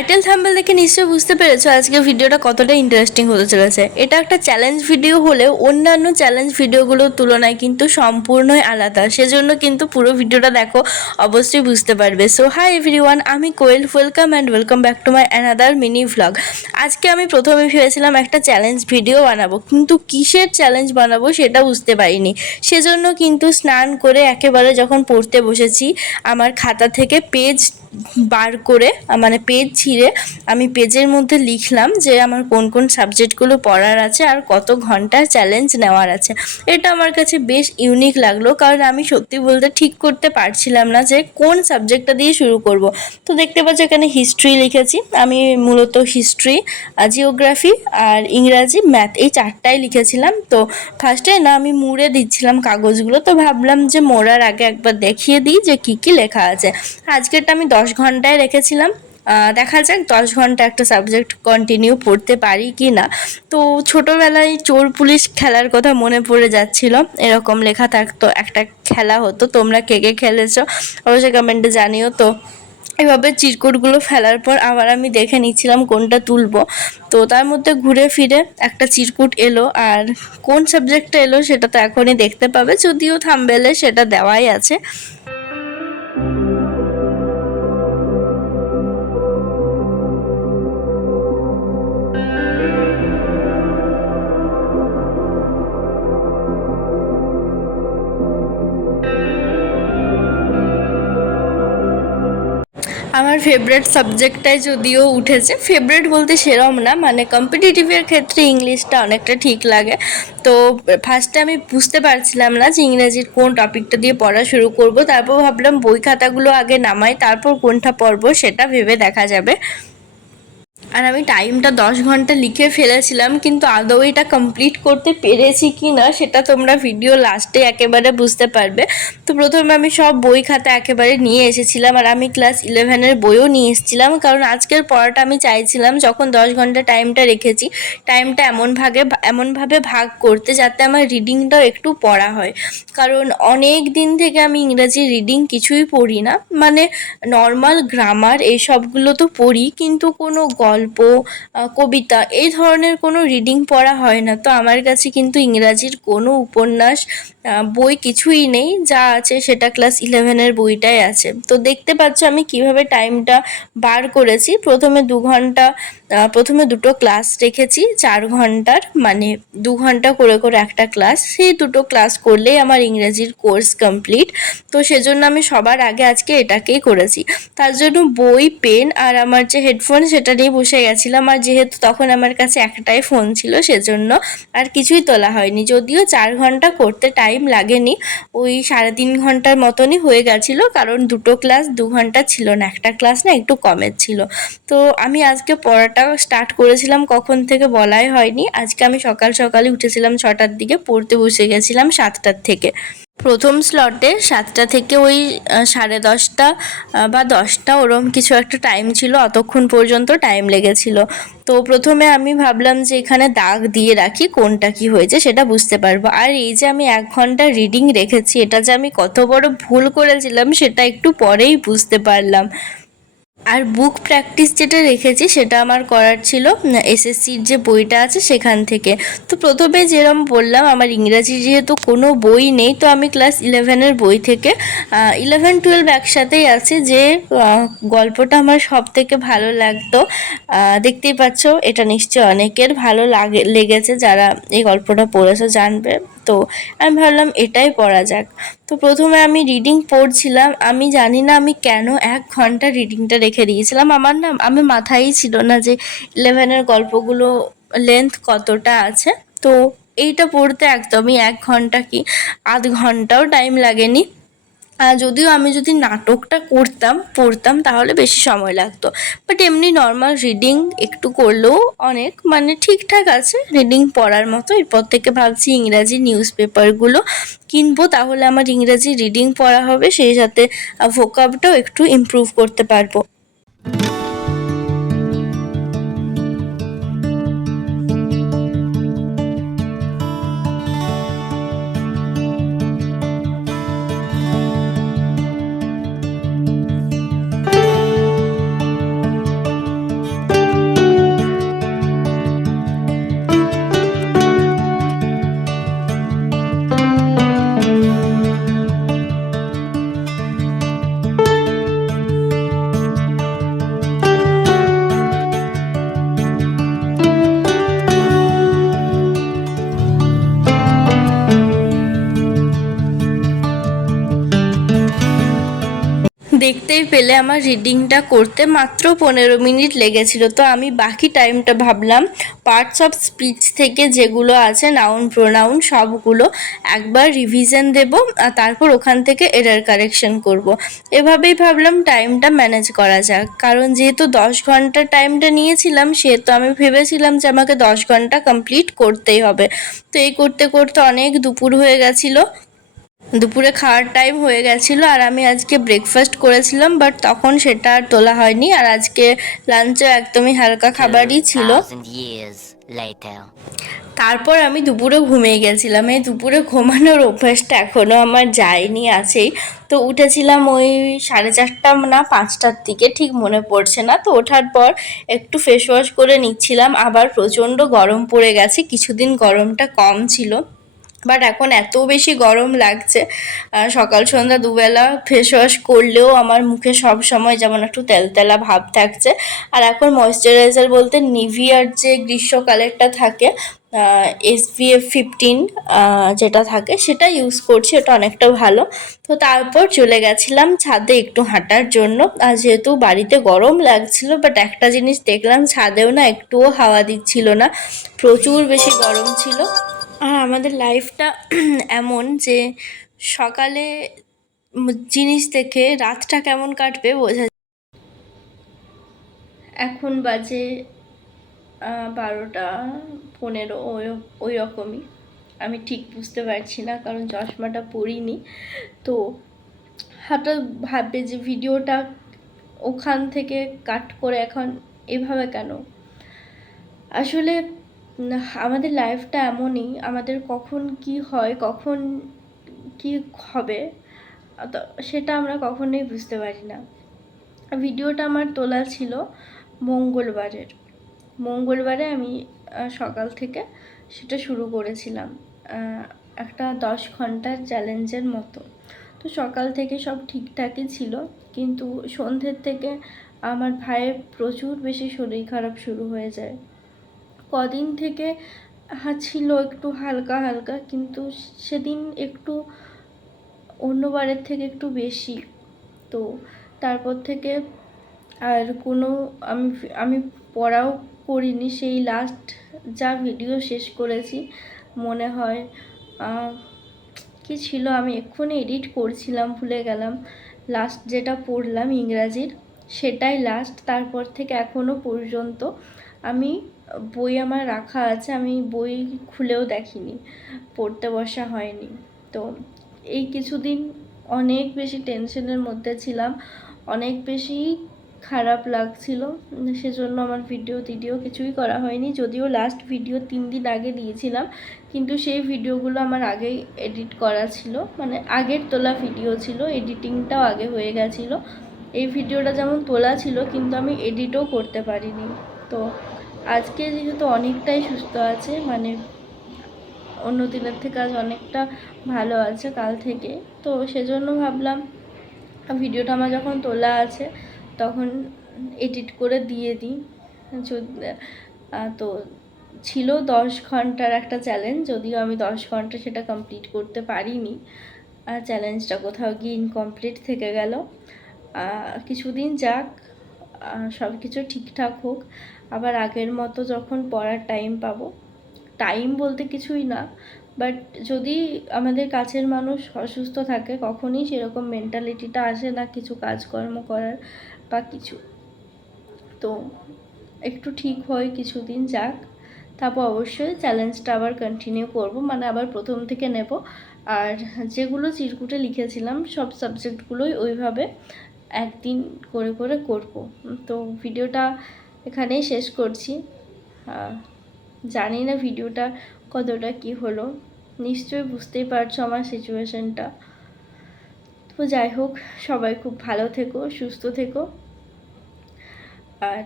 Title thumbnail দেখে নিশ্চয়ই বুঝতে পেরেছো আজকে ভিডিওটা কতটা ইন্টারেস্টিং হতে চলেছে। এটা একটা চ্যালেঞ্জ ভিডিও হলেও অন্যান্য চ্যালেঞ্জ ভিডিওগুলোর তুলনায় কিন্তু সম্পূর্ণই আলাদা, সেজন্য কিন্তু পুরো ভিডিওটা দেখো, অবশ্যই বুঝতে পারবে। সো হাই এভরিওয়ান, আমি Koel, welcome and welcome back to my another mini vlog. আজকে আমি প্রথমে ভেবেছিলাম একটা চ্যালেঞ্জ ভিডিও বানাবো, কিন্তু কিসের চ্যালেঞ্জ বানাবো সেটা বুঝতে পারিনি। সেজন্য কিন্তু স্নান করে একেবারে যখন পড়তে বসেছি, আমার খাতা থেকে পেজ বার করে, মানে পেজ ছিঁড়ে আমি পেজের মধ্যে লিখলাম যে আমার কোন কোন সাবজেক্টগুলো পড়ার আছে আর কত ঘন্টার চ্যালেঞ্জ নেওয়ার আছে। এটা আমার কাছে বেশ ইউনিক লাগলো, কারণ আমি সত্যি বলতে ঠিক করতে পারছিলাম না যে কোন সাবজেক্টটা দিয়ে শুরু করব। তো দেখতে পাচ্ছ এখানে হিস্ট্রি লিখেছি, আমি মূলত হিস্ট্রি, জিওগ্রাফি আর ইংরাজি, ম্যাথ, এই চারটাই লিখেছিলাম। তো ফার্স্টে না আমি মুড়ে দিচ্ছিলাম কাগজগুলো, তো ভাবলাম যে মোড়ার আগে একবার দেখিয়ে দিই যে কী কী লেখা আছে। আজকেরটা আমি 10 ঘন্টায় রেখেছিলাম, দেখা যাক 10 ঘন্টা একটা সাবজেক্ট কন্টিনিউ পড়তে পারি কি না। তো ছোটোবেলায় চোর পুলিশ খেলার কথা মনে পড়ে যাচ্ছিল, এরকম লেখা থাকতো, একটা খেলা হতো, তোমরা কে কে খেলেছো অবশ্যই কমেন্টে জানিও। তো এভাবে চিরকুটগুলো ফেলার পর আবার আমি দেখে নিচ্ছিলাম কোনটা তুলবো। তো তার মধ্যে ঘুরে ফিরে একটা চিরকুট এলো, আর কোন সাবজেক্টটা এলো সেটা তো এখনই দেখতে পাবে, যদিও থাম্বনেলে সেটা দেওয়াই আছে। আমার ফেভারিট সাবজেক্টটাই যদিও উঠেছে, ফেভারিট বলতে সেরম না, মানে কম্পিটিটিভের ক্ষেত্রে ইংলিশটা অনেকটা ঠিক লাগে। তো ফার্স্টে আমি বুঝতে পারছিলাম না যে ইংরেজির কোন টপিকটা দিয়ে পড়া শুরু করব, তারপর ভাবলাম বই খাতাগুলো আগে নামাই, তারপর কোনটা পড়বো সেটা ভেবে দেখা যাবে। আর আমি টাইমটা 10 ঘন্টা লিখে ফেলেছিলাম, কিন্তু আদৌ এটা কমপ্লিট করতে পেরেছি কি না সেটা তোমরা ভিডিও লাস্টে একেবারে বুঝতে পারবে। তো প্রথমে আমি সব বই খাতা একেবারে নিয়ে এসেছিলাম, আর আমি ক্লাস 11-এর বইও নিয়ে এসেছিলাম, কারণ আজকের পড়াটা আমি চাইছিলাম যখন 10 ঘন্টা টাইমটা রেখেছি, টাইমটা এমনভাবে ভাগ করতে যাতে আমার রিডিংটাও একটু পড়া হয়। কারণ অনেক দিন থেকে আমি ইংরাজি রিডিং কিছুই পড়ি না, মানে নর্মাল গ্রামার এইসবগুলো তো পড়ি, কিন্তু কোনো গল্প, কবিতা এই ধরনের কোনো রিডিং পড়া হয় না। তো আমার কাছে কিন্তু ইংরাজির কোনো উপন্যাস, বই কিছুই নেই, যা আছে সেটা ক্লাস 11-এর বইটাই আছে। তো দেখতে পাচ্ছ আমি কিভাবে টাইমটা বার করেছি। প্রথমে দুটো ক্লাস রেখেছি 4 ঘন্টার, মানে 2 ঘন্টা করে করে একটা ক্লাস, সেই দুটো ক্লাস করলেই আমার ইংরেজির কোর্স কমপ্লিট। তো সেজন্য আমি সবার আগে আজকে এটাকেই করেছি। তার জন্য বই, পেন আর আমার যে হেডফোন সেটা নিয়ে বসে গেছিলাম, আর যেহেতু তখন আমার কাছে একটাই ফোন ছিল সেজন্য আর কিছুই তোলা হয়নি। যদিও 4 ঘন্টা করতে টাইম লাগেনি, ওই 3.5 ঘন্টার মতনই হয়ে গেছিলো, কারণ দুটো ক্লাস 2 ঘন্টা ছিল না, একটা ক্লাস না একটু কমের ছিল। তো আমি আজকে পড়াটা স্টার্ট করেছিলাম কখন থেকে বলাই হয়নি। আজকে আমি সকাল সকালে উঠেছিলাম 6টার দিকে, পড়তে বসে গেছিলাম 7টার থেকে। প্রথম স্লটে 7টা থেকে ওই 10:30 বা 10টা ওরম কিছু একটা টাইম ছিল, অতক্ষণ পর্যন্ত টাইম লেগেছিল। তো প্রথমে আমি ভাবলাম যে এখানে দাগ দিয়ে রাখি, কোনটা কি হয়েছে সেটা বুঝতে পারবো। আর এই যে আমি 1 ঘন্টা রিডিং রেখেছি, এটা যে আমি কত বড় ভুল করেছিলাম সেটা একটু পরেই বুঝতে পারলাম। আর বুক প্র্যাকটিস যেটা রেখেছি সেটা আমার করার ছিল এসএসসির যে বইটা আছে সেখান থেকে। তো প্রথমে যেরকম বললাম, আমার ইংরাজি যেহেতু কোনো বই নেই, তো আমি ক্লাস 11-এর বই থেকে 11-12 একসাথেই আছে, যে গল্পটা আমার সব থেকে ভালো লাগতো, দেখতেই পাচ্ছ, এটা নিশ্চয়ই অনেকের ভালো লেগেছে, যারা এই গল্পটা পড়েছো জানবে। তো আমি ভাবলাম এটাই পড়া যাক। তো প্রথমে আমি রিডিং পড়ছিলাম, আমি জানি না আমি কেন 1 ঘন্টা রিডিংটা রেখে দিয়েছিলাম। আমি মাথায়ই ছিল না যে 11-এর গল্পগুলো লেন্থ কতটা আছে। তো এইটা পড়তে একদমই 1 ঘন্টা কি আধ ঘন্টাও টাইম লাগেনি। যদিও আমি যদি নাটকটা পড়তাম তাহলে বেশি সময় লাগতো, বাট এমনি নর্মাল রিডিং একটু করলেও অনেক, মানে ঠিকঠাক আছে রিডিং পড়ার মতো। এরপর থেকে ভাবছি ইংরাজি নিউজ পেপারগুলো কিনবো, তাহলে আমার ইংরাজি রিডিং পড়া হবে, সেই সাথে ভোকাবটাও একটু ইমপ্রুভ করতে পারবো। দেখতেই পেলে আমার রিডিংটা করতে মাত্র 15 মিনিট লেগেছিল। তো আমি বাকি টাইমটা ভাবলাম পার্টস অফ স্পিচ থেকে যেগুলো আছে নাউন প্রোনাউন সবগুলো একবার রিভিশন দেব, আর তারপর ওখান থেকে এরর কারেকশন করব। এভাবেই ভাবলাম টাইমটা ম্যানেজ করা যাক, কারণ যেহেতু 10 ঘন্টা টাইমটা নিয়েছিলাম সেহেতু আমি ভেবেছিলাম যে আমাকে 10 ঘন্টা কমপ্লিট করতেই হবে। তো এই করতে করতে অনেক দুপুর হয়ে গেছিলো, দুপুরে খাওয়ার টাইম হয়ে গেছিলো। আর আমি আজকে ব্রেকফাস্ট করেছিলাম, বাট তখন সেটা আর তোলা হয়নি। আর আজকে লাঞ্চে একদমই হালকা খাবারই ছিল। 2000 years later. তারপর আমি দুপুরে ঘুমিয়ে গেছিলাম। এই দুপুরে ঘুমানোর অভ্যাসটা এখনও আমার যায়নি, আছেই। তো উঠেছিলাম ওই 4:30 না 5টার দিকে, ঠিক মনে পড়ছে না। তো ওঠার পর একটু ফেস ওয়াশ করে নিচ্ছিলাম, আবার প্রচণ্ড গরম পড়ে গেছে। কিছুদিন গরমটা কম ছিল, বাট এখন এত বেশি গরম লাগছে। সকাল সন্ধ্যা দুবেলা ফেস ওয়াশ করলেও আমার মুখে সব সময় যেমন একটু তেলতেলা ভাব থাকছে। আর এখন ময়শ্চারাইজার বলতে নিভিয়ার যে গ্রীষ্মকালেরটা থাকে, SPF 15 যেটা থাকে সেটা ইউজ করছি, ওটা অনেকটা ভালো। তো তারপর চলে গেছিলাম ছাদে একটু হাঁটার জন্য। আর যেহেতু বাড়িতে গরম লাগছিল, বাট একটা জিনিস দেখলাম, ছাদেও না একটুও হাওয়া দিচ্ছিল না, প্রচুর বেশি গরম ছিল। আর আমাদের লাইফটা এমন যে সকালে জিনিস দেখে রাতটা কেমন কাটবে বোঝা। এখন বাজে 12টা 15 ওই রকমই। আমি ঠিক বুঝতে পারছি না, কারণ চশমাটা পরিনি। তো হঠাৎ ভাববে যে ভিডিওটা ওখান থেকে কাট করে এখন এভাবে কেন। আসলে আমাদের লাইফটা এমনই, আমাদের কখন কি হয়, কখন কি হবে, তো সেটা আমরা কখনোই বুঝতে পারি না। ভিডিওটা আমার তোলা ছিল মঙ্গলবারে আমি সকাল থেকে সেটা শুরু করেছিলাম, একটা 10 ঘন্টার চ্যালেঞ্জের মতো। তো সকাল থেকে সব ঠিকঠাকই ছিল, কিন্তু সন্ধ্যের থেকে আমার ভাইয়ের প্রচুর বেশি শরীর খারাপ শুরু হয়ে যায়। কদিন থেকে ছিল একটু হালকা হালকা, কিন্তু সেদিন একটু অন্যবারের থেকে একটু বেশি। তো তারপর থেকে আর কোনো আমি আমি পড়াও করিনি। সেই লাস্ট যা ভিডিও শেষ করেছি, মনে হয় কি ছিল, আমি এক্ষুনি এডিট করছিলাম, ভুলে গেলাম। লাস্ট যেটা পড়লাম ইংরাজির, সেটাই লাস্ট। তারপর থেকে এখনও পর্যন্ত আমি বই আমার রাখা আছে, আমি বই খুলেও দেখিনি, পড়তে বসা হয়নি। তো এই কিছুদিন অনেক বেশি টেনশনের মধ্যে ছিলাম, অনেক বেশি খারাপ লাগছিল, সেজন্য আমার ভিডিও কিছুই করা হয়নি। যদিও লাস্ট ভিডিও 3 দিন আগে দিয়েছিলাম, কিন্তু সেই ভিডিওগুলো আমার আগেই এডিট করা ছিল, মানে আগের তোলা ভিডিও ছিল, এডিটিংটাও আগে হয়ে গেছিলো। এই ভিডিওটা যেমন তোলা ছিল, কিন্তু আমি এডিটও করতে পারিনি। তো আজকে যেহেতু অনেকটাই সুস্থ আছে, মানে অন্য দিনের থেকে আজ অনেকটা ভালো আছে কাল থেকে, তো সেজন্য ভাবলাম ভিডিওটা আমার যখন তোলা আছে তখন এডিট করে দিয়ে দিই। তো ছিল 10 ঘন্টার একটা চ্যালেঞ্জ, যদিও আমি 10 ঘন্টা সেটা কমপ্লিট করতে পারিনি। চ্যালেঞ্জটা কোথাও গিয়ে ইনকমপ্লিট থেকে গেল। কিছুদিন যাক, সব কিছু ঠিকঠাক হোক, আবার আগের মতো যখন পড়ার টাইম পাবো, টাইম বলতে কিছুই না, বাট যদি আমাদের কাছের মানুষ অসুস্থ থাকে কখনই সেরকম মেন্টালিটিটা আসে না কিছু কাজকর্ম করার বা কিছু। তো একটু ঠিক হয়, কিছুদিন যাক, তারপর অবশ্যই চ্যালেঞ্জটা আবার কন্টিনিউ করব, মানে আবার প্রথম থেকে নেব। আর যেগুলো চিরকুটে লিখেছিলাম সব সাবজেক্টগুলোই ওইভাবে একদিন করে করে করব। তো ভিডিওটা এখানেই শেষ করছি। জানি না ভিডিওটা কতটা কি হলো, নিশ্চয়ই বুঝতেই পারছো আমার সিচুয়েশনটা। তো যাই হোক, সবাই খুব ভালো থেকো, সুস্থ থেকো। আর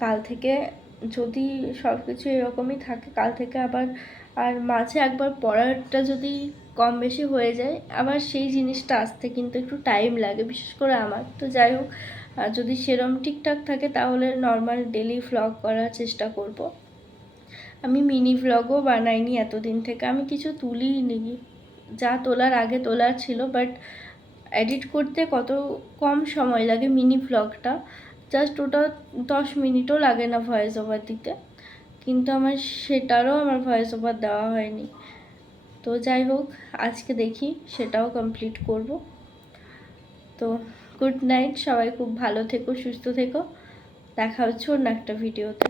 কাল থেকে যদি সব কিছু এরকমই থাকে, কাল থেকে আবার, আর মাঝে একবার পড়াটা যদি কম বেশি হয়ে যায়, আবার সেই জিনিসটা আসতে কিন্তু একটু টাইম লাগে, বিশেষ করে আমার। তো যাই হোক, যদি সেরম ঠিকঠাক থাকে তাহলে নর্মাল ডেলি ভ্লগ করার চেষ্টা করব। আমি মিনি ভ্লগও বানাইনি এতদিন থেকে, আমি কিছু তুলিই নি, যা তোলার আগে তোলার ছিল, বাট এডিট করতে কত কম সময় লাগে মিনি ভ্লগটা, জাস্ট ওটা 10 মিনিটও লাগে না ভয়েস ওভার দিতে, কিন্তু আমার সেটারও আমার ভয়েস ওভার দেওয়া হয়নি। তো যাই হোক, আজকে দেখি সেটাও কমপ্লিট করব। তো গুড নাইট, সবাই খুব ভালো থেকো, সুস্থ থেকো, দেখা হচ্ছে অন্য একটা ভিডিওতে।